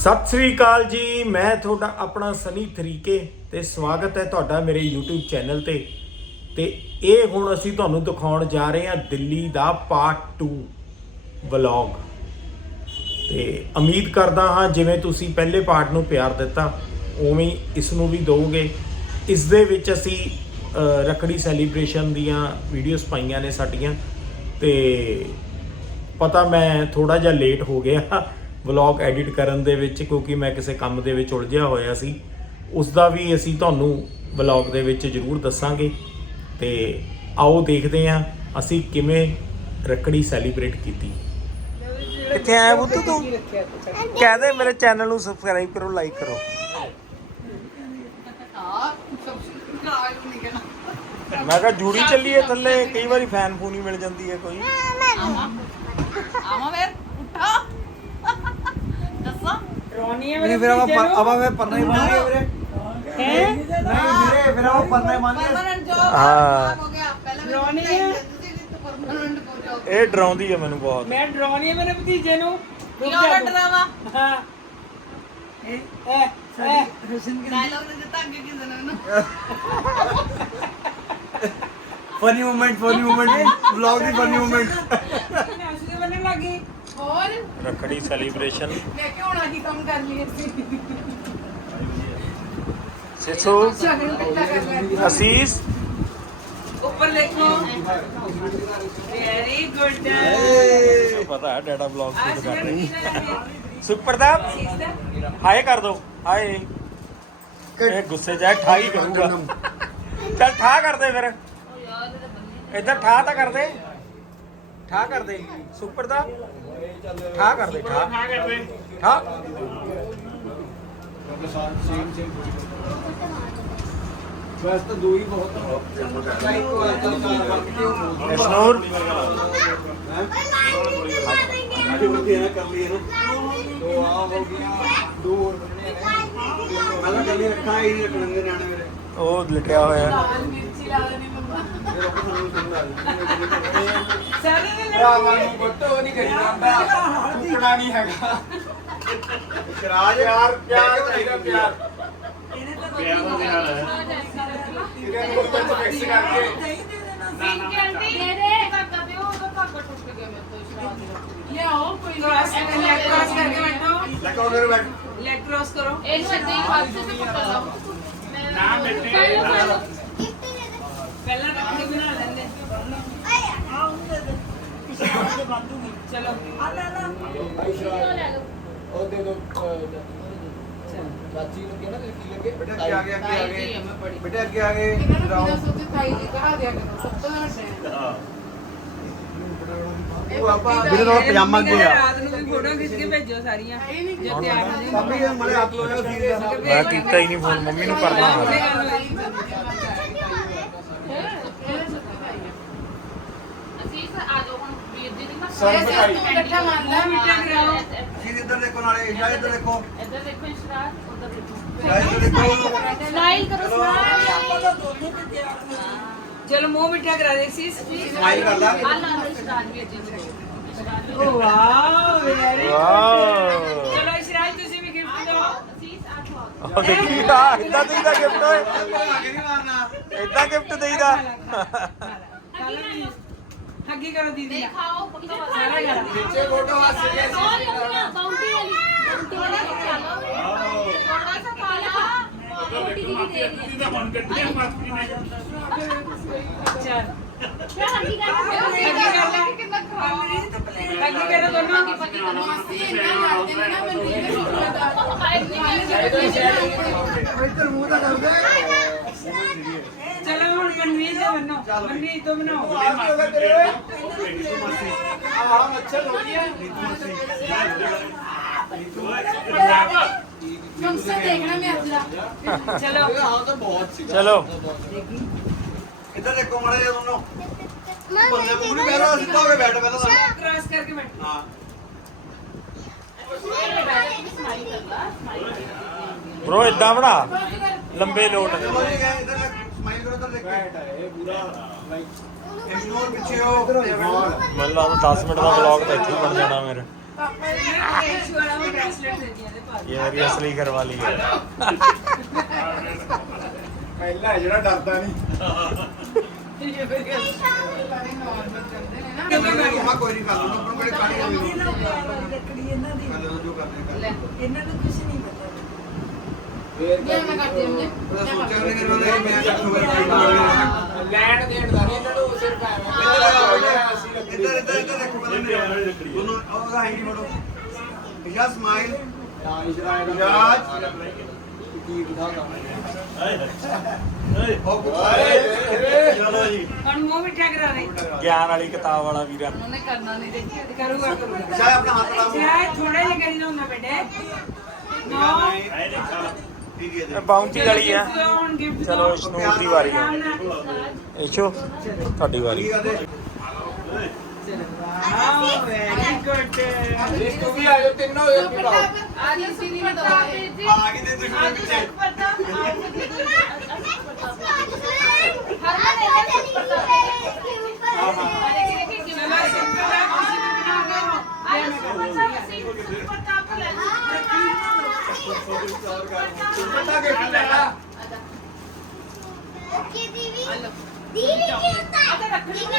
ਸਤਿ ਸ੍ਰੀ ਅਕਾਲ ਜੀ ਮੈਂ ਤੁਹਾਡਾ ਆਪਣਾ ਸਨੀ ਤਰੀਕੇ ਤੇ ਸਵਾਗਤ ਹੈ ਤੁਹਾਡਾ ਮੇਰੇ YouTube ਚੈਨਲ ਤੇ। ਤੇ ਇਹ ਹੁਣ ਅਸੀਂ ਤੁਹਾਨੂੰ ਦਿਖਾਉਣ ਜਾ ਰਹੇ ਹਾਂ ਦਿੱਲੀ ਦਾ ਪਾਰਟ 2 ਵਲੌਗ ਤੇ ਉਮੀਦ ਕਰਦਾ ਹਾਂ ਜਿਵੇਂ ਤੁਸੀਂ ਪਹਿਲੇ ਪਾਰਟ ਨੂੰ ਪਿਆਰ ਦਿੱਤਾ ਉਵੇਂ ਇਸ ਨੂੰ ਵੀ ਦਿਓਗੇ ਇਸ ਦੇ ਵਿੱਚ ਅਸੀਂ ਅ, ਰੱਖੜੀ ਸੈਲੀਬ੍ਰੇਸ਼ਨ ਦੀਆਂ ਵੀਡੀਓਜ਼ ਪਾਈਆਂ ਨੇ ਸਾਡੀਆਂ। ਤੇ ਪਤਾ ਮੈਂ ਥੋੜਾ ਜਿਹਾ ਲੇਟ ਹੋ ਗਿਆ। ਵਲੌਗ ਐਡਿਟ ਕਰਨ ਦੇ ਵਿੱਚ ਕਿਉਂਕਿ ਮੈਂ ਕਿਸੇ ਕੰਮ ਦੇ ਵਿੱਚ ਉਲਝਿਆ ਹੋਇਆ ਸੀ ਉਸ ਦਾ ਵੀ ਅਸੀਂ ਤੁਹਾਨੂੰ ਵਲੌਗ ਦੇ ਵਿੱਚ ਜ਼ਰੂਰ ਦੱਸਾਂਗੇ। ਤੇ ਆਓ ਦੇਖਦੇ ਹਾਂ ਅਸੀਂ ਕਿਵੇਂ ਰੱਖੜੀ ਸੈਲੀਬ੍ਰੇਟ ਕੀਤੀ। ਕਿੱਥੇ ਆਇਆ ਬੁੱਤ ਤੂੰ? ਕਹਿ ਦੇ ਮੇਰੇ ਚੈਨਲ ਨੂੰ ਸਬਸਕ੍ਰਾਈਬ ਕਰੋ ਲਾਈਕ ਕਰੋ। ਮੈਂ ਕਿਹਾ ਜੂੜੀ ਚੱਲੀਏ ਥੱਲੇ ਕਈ ਵਾਰੀ ਫੈਨ ਫੂਨ ਹੀ ਮਿਲ ਜਾਂਦੀ ਹੈ ਕੋਈ। ਆਵਾਂ। ਵੇ ਰੋਣੀ ਨਹੀਂ ਫਿਰ ਆਪਾਂ ਪਰ- ਆਪਾਂ ਫਿਰ ਪਰਨਾ ਹੀ ਮੰਨ ਵੀਰੇ। ਹੈ? ਨਹੀਂ ਵੀਰੇ ਫਿਰ ਆਪਾਂ ਪਰਨਾ ਹੀ ਮੰਨ ਲਿਆ ਪਰਮਾਨੈਂਟ ਜੋਬ ਹਾਂ। ਹੋ ਗਿਆ। ਪਹਿਲਾਂ ਵੀ ਰੋਣੀ ਤੁਸੀਂ ਹੈ। ਪਰਮਾਨੈਂਟ ਹੋ ਜਾਓ। ਇਹ ਡਰਾਉਂਦੀ ਹੈ ਮੈਨੂੰ ਬਹੁਤ। ਮੈਂ ਡਰਾਉਣੀ ਹੈ ਮੇਰੇ ਭਤੀਜੇ ਨੂੰ। ਤੂੰ। ਡਰਾਵਾ। ਹਾਂ। ਇਹ funny moment funny moment vlog ਦੀ ਫਨੀ ਮੂਮੈਂਟ ਮੈਂ ਬੰਨਣ ਲੱਗੀ ਹੋਰ? ਰੱਖੜੀ ਸੈਲੀਬ੍ਰੇਸ਼ਨ ਲੈ ਕੇ ਹੁਣ ਆਹੀ ਕੰਮ ਕਰ ਲਈਏ ਸੀ ਸਿਸੂ ਸ਼ਗਨ ਇਕੱਠਾ ਕਰ ਲੈ ਅਸੀਸ। ਉੱਪਰ ਦੇਖੋ। ਵੈਰੀ ਗੁੱਡ ਪਤਾ ਹੈ ਡਾਟਾ ਬਲੌਗ ਸ਼ੂਟ ਕਰ ਰਹੀ। ਸੁਪਰਦਾਪ ਹਾਏ ਕਰ ਦੋ। ਹਾਏ। ਇਹ ਗੁੱਸੇ ਜਾ ਠਾਈ ਕਰੂਗਾ। ਚੱਲ ਠਾ ਕਰ ਦੇ ਫਿਰ। ਇੱਧਰ ਠਾ ਤਾਂ ਕਰ ਦੇ। ਠਾ ਕਰ ਦੇ। ਸੁਪਰਦਾਪ ਠਾ ਕਰ ਦੇ ਕਰ ਦੇ ਠਾ ਬਸ ਤਾਂ ਦੋ ਹੀ? ਬਹੁਤ ਇਸਨੂਰ ਕਰ ਲਈ ਨਾ। ਦੋ ਆ ਹੋ ਗਿਆ। ਦੋ ਹੋਰ ਬਣਨੇ ਨੇ ਮੈਂ ਤਾਂ ਕੱਲੀ ਰੱਖਾਂ ਹੀ ਨਹੀਂ ਰੱਖਣਗੇ ਨਿਆਣੇ ਮੇਰੇ। ਉਹ ਲਟਿਆ ਹੋਇਆ। ਹੈ। ਲਾਲ ਮਿਰਚੀ ਲਾ ਦੇਣੀ ਸਾਰੇ ਨੇ ਭਰਾਵਾਂ ਨੂੰ ਫੋਟੋ ਨਹੀਂ ਕਰੀ ਜਾਂਦਾ ਉੱਠਣਾ ਨਹੀਂ ਹੈਗਾ ਇਕਰਾਜ ਯਾਰ ਪਿਆਰ ਚਾਹੀਦਾ ਪਿਆਰ ਇਹਨੇ ਤਾਂ ਪਿਆਰ ਦਾ ਧਿਆਨ ਹੈ ਇਹਨਾਂ ਨੂੰ ਤੋਂ ਫਿਕਸ ਕਰਕੇ ਲਿਆਓ ਕੋਈ ਕ੍ਰਾਸ ਕ੍ਰਾਸ ਕਰਕੇ ਬੈਠੋ ਲੱਗਾ ਫਿਰ ਬੈਠ ਲੈਗ ਕ੍ਰਾਸ ਕਰੋ ਇਹਨੂੰ ਇੱਦਾਂ ਹੀ ਹੱਥ ਤੇ ਪਕੜ ਲਓ ਨਾ ਪਹਿਲਾਂ ਰੱਖੜੀ ਬਣਾ ਲੈਂਦੇ। ਚਲੋ। ਉਹ ਦੇ ਦੋ ਚਾਚੀ ਨੂੰ ਕਿਹਾ ਨਾ ਕੀ ਲੱਗੇ? ਬੇਟਾ ਅੱਗੇ ਆ ਗਏ ਅੱਗੇ ਆ ਗਏ। ਬੇਟਾ ਅੱਗੇ ਆ ਗਏ। ਇਹਨਾਂ ਨੂੰ ਬਿਨਾਂ ਸੋਚੇ ਤਾਈ ਜੀ ਕਹਾ ਦਿਆ ਕਰੋ ਸਭ ਤੋਂ ਵੱਡਾ ਹੈ। ਉਹ ਆਪਾਂ ਵੀਰੇ ਦਾ ਪਜਾਮਾ ਅੱਗੇ ਆ ਰਾਤ ਨੂੰ ਵੀ ਫੋਟੋ ਖਿੱਚ ਕੇ ਭੇਜੋ ਸਾਰੀਆਂ। ਜੇ ਤਿਆਰ ਹੋ ਜਾਣ। ਸਾਬੀ ਮਲੇ ਹੱਥ ਲੋਇਆ ਸੀ ਮੈਂ ਕੀਤਾ ਹੀ ਨਹੀਂ ਫੋਨ ਮੰਮੀ ਨੂੰ ਕਰਨਾ ਹਾਲੇ। ਇਕੱਠਾ ਮੰਨਦਾ ਮਿੱਠਾ ਕਰਾਓ। ਜੀ ਇੱਧਰ ਦੇਖੋ ਨਾਲੇ ਸ਼ਾਇਦ ਇੱਧਰ ਦੇਖੋ। ਇੱਧਰ ਦੇਖੋ ਇਸ਼ਰਾਕ ਉਧਰ ਦੇਖੋ। ਸ਼ਾਇਦ ਇੱਧਰ ਦੇਖੋ। ਸਮਾਈਲ ਕਰੋ ਸਮਾਈਲ ਚਲੋ ਮੂੰਹ ਮਿੱਠਾ ਕਰਾ ਦੇ ਸੀ ਸਮਾਈਲ ਕਰ ਲਾ। ਆ ਲਾ ਇਸ਼ਰਾਕ ਵੀ ਅੱਜੇ ਓ ਵਾਓ ਵੈਰੀ ਵਾਓ। ਚਲੋ ਇਸ਼ਰਾਜ ਤੁਸੀਂ ਵੀ ਗਿਫਟ ਦਿਓ। ਅਸੀਸ ਆ ਖਵਾ ਉਹ ਦੇਖੀ ਆ ਇਦਾਂ ਦੇਈਦਾ ਗਿਫਟ ਓਏ ਅੱਗੇ ਨਹੀਂ ਮਾਰਨਾ। ਇਦਾਂ ਗਿਫਟ ਦੇਈਦਾ। ਹੱਗੀ ਕਰੋ ਦੀਦੀ ਨਾਲ। ਖਾਓ ਸਾਰਾ ਘਰ ਪਿੱਛੇ ਫੋਟੋ ਆ। ਸੀ ਕੌਣ ਦੇ ਤਾਂ ਮਨਵੀਰ ਦੇ ਬੰਨੋ ਮਨਵੀਰ ਤੋਂ ਬਣਾਓ ਆ ਮੱਛਰ ਹੋ ਗਿਆ ਕਮ ਸੇ ਦੇਖਣਾ ਮੈਂ ਅੱਜ ਦਾ। ਚਲੋ। ਹਾਂ ਤਾਂ ਬਹੁਤ ਸੀ ਚਲੋ। ਇੱਧਰ ਦੇਖੋ ਮਾੜੇ ਜਿਹਾ ਦੋਨੋਂ। ਬੰਦੇ ਪੂਰੀ ਬੈਠਾ ਸਿੱਧਾ ਹੋ ਕੇ ਬੈਠ ਪਹਿਲਾਂ ਤਾਂ। ਕ੍ਰਾਸ ਕਰਕੇ ਬੈਠੋ। ਹਾਂ। ਸਮਾਈਲ ਕਰ ਲਾ ਸਮਾਈਲ ਬ్రో ਇਦਾਂ ਬਣਾ। ਲੰਬੇ ਲੋਟ ਸਮਾਈਲ ਕਰੋ ਇੱਧਰ ਦੇਖੋ ਬੈਠ ਹੈ ਇਹ ਪੂਰਾ ਲਾਈਕ ਇਗਨੋਰ ਪਿੱਛੇ ਹੋ। ਮੈਨੂੰ ਲੱਗਦਾ 10 ਮਿੰਟ ਦਾ ਵਲੌਗ ਤਾਂ ਇੱਥੇ ਹੀ ਬਣ ਜਾਣਾ ਮੇਰਾ ਇਹ ਸ਼ੋਰਾ ਨੂੰ ਬ੍ਰੈਸਲੇਟ ਦੇ ਦਿਆ ਦੇ ਪਾ ਇਹ ਵਾਰੀ ਅਸਲੀ ਘਰ ਵਾਲੀ ਹੈ। ਪਹਿਲਾ ਜਿਹੜਾ ਡਰਦਾ ਨਹੀਂ। ਕੋਈ ਕਰ ਲੱਕੜੀ ਦੀ। ਜੋ ਕਰ ਇਹਨਾਂ ਨੂੰ ਕੁਝ ਨਹੀਂ ਪਤਾ ਜੇ ਮੈਂ ਕਰਦੀ ਹਾਂ ਉਹਦਾ ਸੋਚਿਆ ਨਹੀਂ ਕਿ ਉਹਨੇ ਮੈਂ ਰੱਖੂਗਾ ਲੈਣ ਦੇਣ ਦਾ ਨੀ ਇਹਨਾਂ ਨੂੰ ਸਿਰਫ ਇੱਧਰ ਇੱਧਰ ਇੱਧਰ ਦੇਖੋ ਬੰਦੇ। ਦੋਨੋਂ ਉਹਦਾ ਆਈਡੀ ਫੜੋ ਇਸ਼ਾ ਸਮਾਈਲ ਇਸ਼ਾਜ ਚਲੋ ਜੀ। ਹੁਣ ਮੂੰਹ ਮਿੱਠਾ ਕਰਾ ਦੇ। ਗਿਆਨ ਵਾਲੀ ਕਿਤਾਬ ਵਾਲਾ ਵੀਰਾ। ਉਹਨੇ ਕਰਨਾ ਨਹੀਂ ਦੇਖਿਆ ਕਰੂਗਾ ਕਰੂਗਾ। ਇਸ਼ਾ ਆਪਣਾ ਹੱਥ ਥੋੜੇ ਜਿਹੇ ਕਰੀ ਹੁੰਦਾ ਬੇਟੇ। ਨੋ। ਇਹ ਬਾਉਂਟੀ ਵਾਲੀ ਆ ਚਲੋ ਇਸ਼ਨੂਰ ਦੀ ਵਾਰੀ ਆ ਇਸ਼ੋ ਤੁਹਾਡੀ ਵਾਰੀ ਠੀਕ ਵੈਰੀ ਗੁੱਡ ਇਸ ਤੋਂ ਵੀ ਆ ਜਾਓ ਤਿੰਨੋਂ ਇੱਕ ਹੀ ਆ ਜੀ ਸੀਨੀ ਨੇ ਦਵਾ ਆ ਗਈ ਤੇ ਦੁਸ਼ਮਣ ਪਿੱਛੇ ਚਲੋ ਸਿੰਪਲ ਹੈ ਤੁਸੀਂ ਵੀ ਬਣਾ ਕੇ ਪਤਾ ਕਿ ਲੈ ਲਾ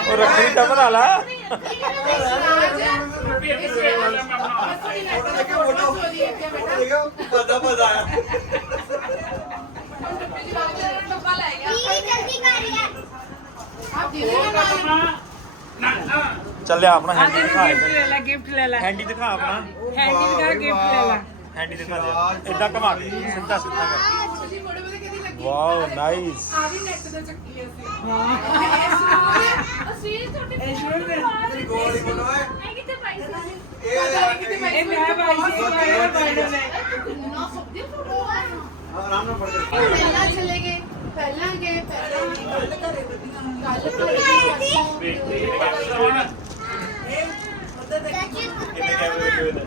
ਉਹ ਰੱਖੜੀ ਤਾਂ ਬਣਾ ਲਾ। ਫੋਟੋ ਦੇਖੋ ਫੋਟੋ ਫੋਟੋ ਦੇਖੋ ਪਤਾ ਪਤਾ ਆਇਆ ਡੱਬਾ ਲੈ ਗਿਆ ਆਪ ਦੇ ਦੇਣਾ ਚੱਲਿਆ ਆਪਣਾ ਹੈਂਡੀ ਦਿਖਾ। ਇੱਧਰ ਲੈ ਲੈ ਗਿਫਟ ਲੈ ਲੈ। ਹੈਂਡੀ ਦਿਖਾ ਆਪਣਾ। ਹੈਂਡੀ ਦਾ ਗਿਫਟ ਲੈ ਲੈ। ਹੈਂਡੀ ਦਿਖਾ ਦੇ ਇਦਾਂ ਘਮਾ ਕੇ ਸਿੱਧਾ ਸਿੱਧਾ ਕਰ। ਤੁਸੀਂ ਫੋਟੋ ਵਿੱਚ ਕਿਹਦੀ ਲੱਗੀ? ਵਾਓ ਨਾਈਸ ਆ ਵੀ ਨੈਟ ਤੇ ਚੱਕੀ ਅਸੀਂ। ਅਸੀਂ ਤੁਹਾਡੇ ਇਹ ਸ਼ੁਰੂ ਕਰ। ਤੇਰੀ ਗੋਲ ਹੀ ਬੋਲੋ ਏ ਇਹ ਕਿੱਥੇ ਪਾਈ ਸੀ? ਇਹ ਇਹ ਮੈਂ ਦਾ ਬਰਥਡੇ ਲੈ ਨਾ ਸਭ ਦੀ ਫੋਟੋ ਆਰਾਮ ਨਾਲ ਫੜ ਕੇ ਪਹਿਲਾਂ ਚਲੇ ਗਏ ਪਹਿਲਾਂ ਗਏ ਪਹਿਲਾਂ ਕੱਲ ਘਰੇ ਕਿੰਨੇ ਕੈਮਰੇ ਲੱਗੇ ਹੋਏ ਨੇ?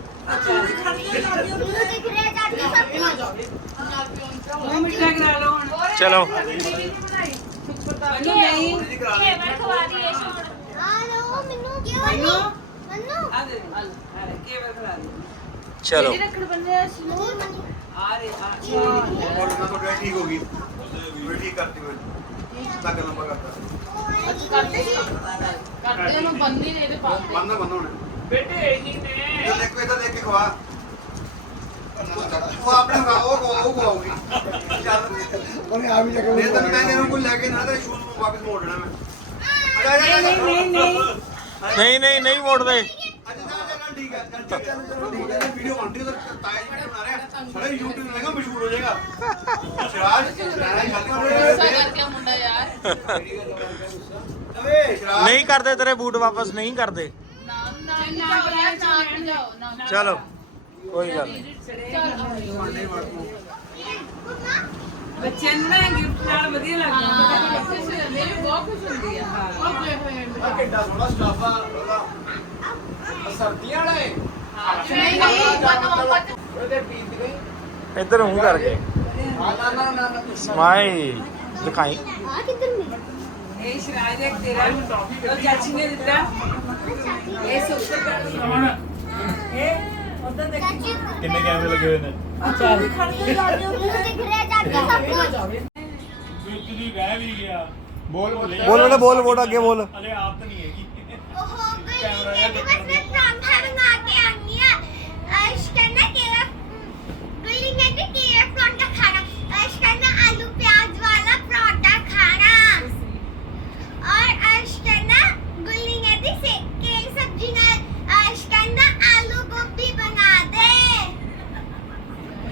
ਨਾ ਜਾਵੇ ਨਾ ਕਿਉਂ ਮੂੰਹ ਮਿੱਠਾ ਕਰਾ ਲਓ ਹੁਣ ਚਲੋ। ਮੈਨੂੰ ਨਹੀਂ। ਇਹ ਮੈਂ ਖਵਾ ਦੀ ਇਹ ਸ਼ੋਰ ਮੈਨੂੰ ਆ ਦੇ ਆ ਲੈ ਕੇਵਲ ਕਰਾ ਦੇ। ਚਲੋ। ਰੱਖਣ ਬੰਦੇ ਆ? ਰੇ ਆ ਨਾ ਤੁਹਾਡੀ ਠੀਕ ਹੋ ਗਈ। ਠੀਕ ਕਰਤੀ ਹੋਈ ਤੱਕ ਲੰਬਾ ਕਰਤਾ। ਕਰਦੇ ਕਰਦੇ ਨੂੰ ਬੰਨੀ ਦੇ ਦੇ ਪਾ ਬੰਦਾ ਬੰਦਾ ਹੁਣ। ਬੇਟੇ ਜੀ ਨੇ ਇਹ ਦੇਖੋ ਇਹਦਾ ਦੇਖ ਕੇ ਖਵਾ। ਉਹ ਆਪਣੇ ਖਵਾ ਉਹ ਖਵਾ ਉਹ ਖਵਾਉਗੀ ਚੱਲ। ਉਹਨੇ ਆ ਵੀ ਜਗ੍ਹਾ ਨਹੀਂ ਤਾਂ ਮੈਂ ਇਹਨੂੰ ਕੋਈ ਲੈ ਕੇ ਨਾ ਤੇ ਸ਼ੂਜ਼ ਨੂੰ ਵਾਪਸ ਮੋੜ ਦੇਣਾ ਮੈਂ। ਆ ਜਾ ਜਾ ਨਹੀਂ ਨਹੀਂ ਨਹੀਂ ਨਹੀਂ। ਨਹੀਂ ਮੋੜਦੇ ਅੱਜ ਦਾ ਚੱਲ ਠੀਕ ਹੈ ਚੱਲ ਠੀਕ ਹੈ ਠੀਕ ਹੈ ਵੀਡੀਓ ਬਣਦੀ ਉਧਰ ਤਾਇਆ ਜੀ ਵੀਡੀਓ ਬਣਾ ਰਿਹਾ ਸਾਰੇ YouTube ਤੇ ਲਗਾ ਮਸ਼ਹੂਰ ਹੋ ਜਾਏਗਾ। ਸ਼ਰਾਜ ਗੁੱਸਾ ਕਰ ਗਿਆ ਮੁੰਡਾ ਯਾਰ। ਅਵੇ ਸ਼ਰਾਜ। ਨਹੀਂ ਕਰਦੇ ਤੇਰੇ ਬੂਟ ਵਾਪਸ ਨਹੀਂ ਕਰਦੇ। ਨਾਮ ਨਾਮ ਨਾ ਕਰਾਇਆ ਨਾ ਜਾਓ ਨਾ ਚਲੋ। ਕੋਈ ਗੱਲ ਨਹੀਂ। ਬੱਚਿਆਂ ਨੂੰ ਨਾ ਗਿਫਟ ਨਾਲ ਵਧੀਆ ਲੱਗਦਾ। ਹਾਂ ਖੁਸ਼ ਹੁੰਦੀ ਹੈ ਬਹੁਤ ਖੁਸ਼ ਹੁੰਦੀ ਆ। ਉਹ ਜੇ ਹੋਏ ਆ ਕਿੱਡਾ ਸੋਹਣਾ ਸਟਾਫ ਆ ਉਹਦਾ ਸਰਦੀਆਂ ਵਾਲਾ ਏ ਨਹੀਂ ਨਹੀਂ ਬਨਵਾ ਪਤ ਉਹਦੇ ਪੀਤ ਗਈ ਇੱਧਰ ਮੂੰਹ ਕਰਕੇ। ਆ ਨਾ ਨਾ ਨਾ ਨਾ ਸਮਾਈਲ ਦਿਖਾਈ। ਇਹ ਸ਼ਰਾਜ ਇੱਕ ਤੇਰਾ। ਉਹ ਚਾਚੀ ਨੇ ਦਿੱਤਾ। ਇਹ ਸੁਪਰ ਕਰ ਇਹ ਉਧਰ ਦੇਖ ਕਿੰਨੇ ਕੈਮਰੇ ਲੱਗੇ ਹੋਏ ਨੇ? ਵਿੱਚ ਦੀ ਵਹਿ ਵੀ ਗਿਆ। ਬੋਲ ਬੋਲ। ਬੋਲ ਬੇਟਾ ਬੋਲ ਬੋਲ ਅੱਗੇ ਬੋਲ। ਅਰੇ ਆਪ ਤਾਂ ਨਹੀਂ ਹੈਗੀ। आलू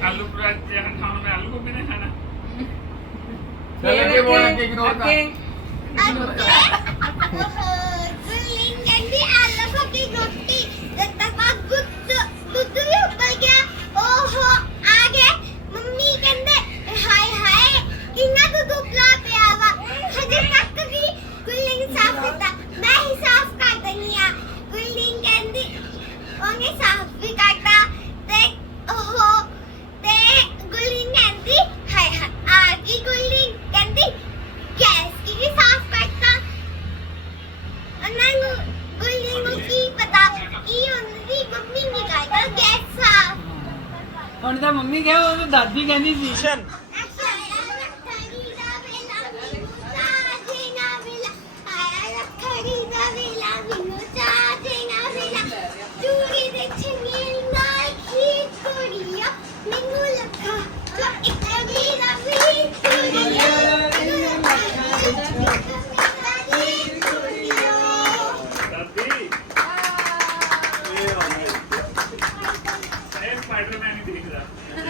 ਆਲੂ ਪਰਾਂਠੇ ਖਾਣ ਮੈਂ ਆਲੂ ਗੋਭੀ ਨਹੀਂ ਖਾਣਾ। ਫਿਰ ਅੱਗੇ ਬੋਲਣਗੇ ਇਗਨੋਰ ਕਰ। ਅੱਗੇ ਸਾਫ਼ ਕਰ ਦਿੰਨੀ ਆ ਗੁੱਲਿੰਗ ਕਹਿੰਦੀ ਉਹਨੇ ਸਾਫ਼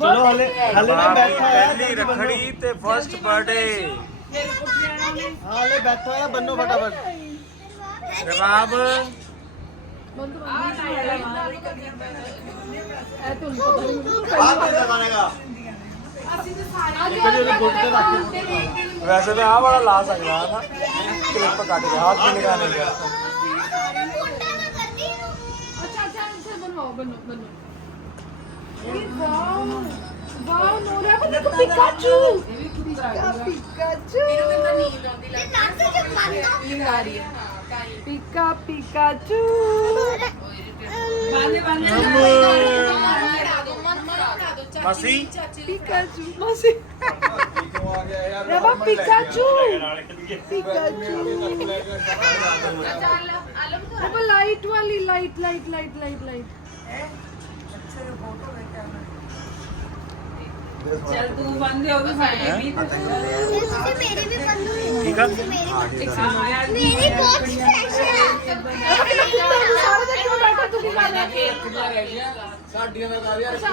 ਚਲੋ ਹਲੇ ਹਲੇ ਮੈਂ ਬੈਠਾ ਆ ਪਹਿਲੀ ਰੱਖੜੀ ਤੇ ਫਰਸਟ ਬਰਥਡੇ ਹਾਂ ਹਲੇ ਬੈਠਾ ਆ ਬੰਨੋ ਫਟਾਫਟ। ਰਬਾਬ ਬਾਤ ਨਹੀਂ ਲਗਾਣੇ ਦਾ ਵੈਸੇ ਤਾਂ ਆਹ ਵਾਲਾ ਲਾ ਸਕਦਾ ਨਾ ਕਲਿੱਪ ਕੱਟ ਕੇ ਹੱਥ ਨਹੀਂ ਲਗਾਣੇ ਦਾ ਅੱਛਾ ਬਣਵਾਓ ਬਣੋ ਬਣੋ ਇਹ ਵਾਓ ਵਾਓ ਨੋਰਾ ਪਤਾ ਕਿ ਪਿਕਾਚੂ ਇਹ ਵੀ ਕੁੜੀ ਆ ਪਿਕਾਚੂ ਇਹ ਆ ਰਹੀ ਹੈ ਪਿਕਾ ਪਿਕਾਚੂ ਬਾਲੇ ਬਾਲੇ ਮਾਸੀ ਪਿਕਾਚੂ ਮਾਸੀ ਕਿਉਂ ਆ ਗਿਆ ਚੱਲ ਤੂੰ ਬੰਦੇ ਹੋ ਗਏ ਸਾਡੇ ਵੀ ਮੇਰੇ ਵੀ ਬੰਦੂ ਠੀਕ ਆ। ਮੇਰੀ ਬਹੁਤ ਸਪੈਸ਼ਲ ਸਾਰੇ ਦੇ ਕਿਉਂ ਬੈਠਾ? ਤੂੰ ਕੀ ਕਰ ਰਿਹਾ ਸਾਡੀਆਂ ਦਾ ਯਾਰ ਤੂੰ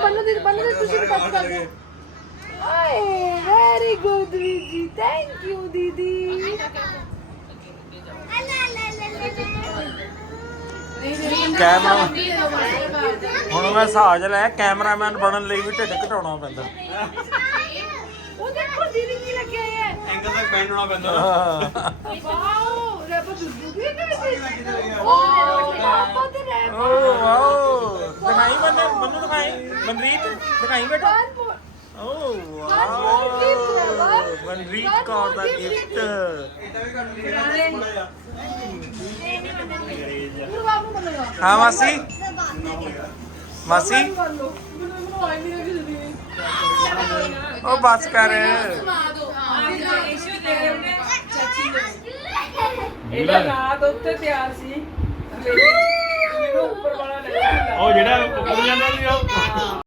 ਬੰਨੋ ਦੀ ਬੰਨੋ ਦੀ ਤੁਸੀਂ ਵੀ ਟੱਪ ਕਰ ਦਿਓ ਆਏ ਵੈਰੀ ਗੁੱਡ ਜੀ ਥੈਂਕ ਯੂ ਦੀਦੀ। ਅੱਲਾ ਅੱਲਾ ਅੱਲਾ ਕੈਮਰਾ ਹੁਣ ਮੈਂ ਸਾਜ ਲਿਆ ਕੈਮਰਾਮੈਨ ਬਣਨ ਲਈ ਵੀ ਢਿੱਡ ਘਟਾਉਣਾ ਪੈਂਦਾ। ਉਹ ਦੇਖੋ ਦੀਦੀ ਕੀ ਲੱਗਿਆ ਹੈ ਐਂਗਲ ਤੱਕ ਬੈਂਡ ਹੋਣਾ ਪੈਂਦਾ। ਵਾਓ ਰੈਪ ਦੁੱਧੂ ਵੀ ਹੈ ਓ ਪਾਪਾ ਤੇ ਰੈਪ ਓ ਵਾਓ ਦਿਖਾਈ ਬੰਨੇ ਬੰਨੂ ਦਿਖਾਈ। ਮਨਰੀਤ ਦਿਖਾਈ ਬੇਟਾ। ਓ ਵਾਓ ਮਨਰੀਤ ਕੌਰ ਦਾ ਗਿਫਟ ਗੁਰਵਾਬ ਨੂੰ ਬੰਨੇਗਾ ਹਾਂ ਮਾਸੀ। ਮਾਸੀ। ਉਹ ਬਸ ਕਰ। ਇਹਦਾ ਰਾਤ ਉੱਤੇ ਤਿਆਰ ਸੀ ਮੈਨੂੰ ਉੱਪਰ ਵਾਲਾ ਲੱਗਦਾ ਉਹ ਜਿਹੜਾ ਉੱਪਰ ਜਾਂਦਾ ਸੀ ਉਹ।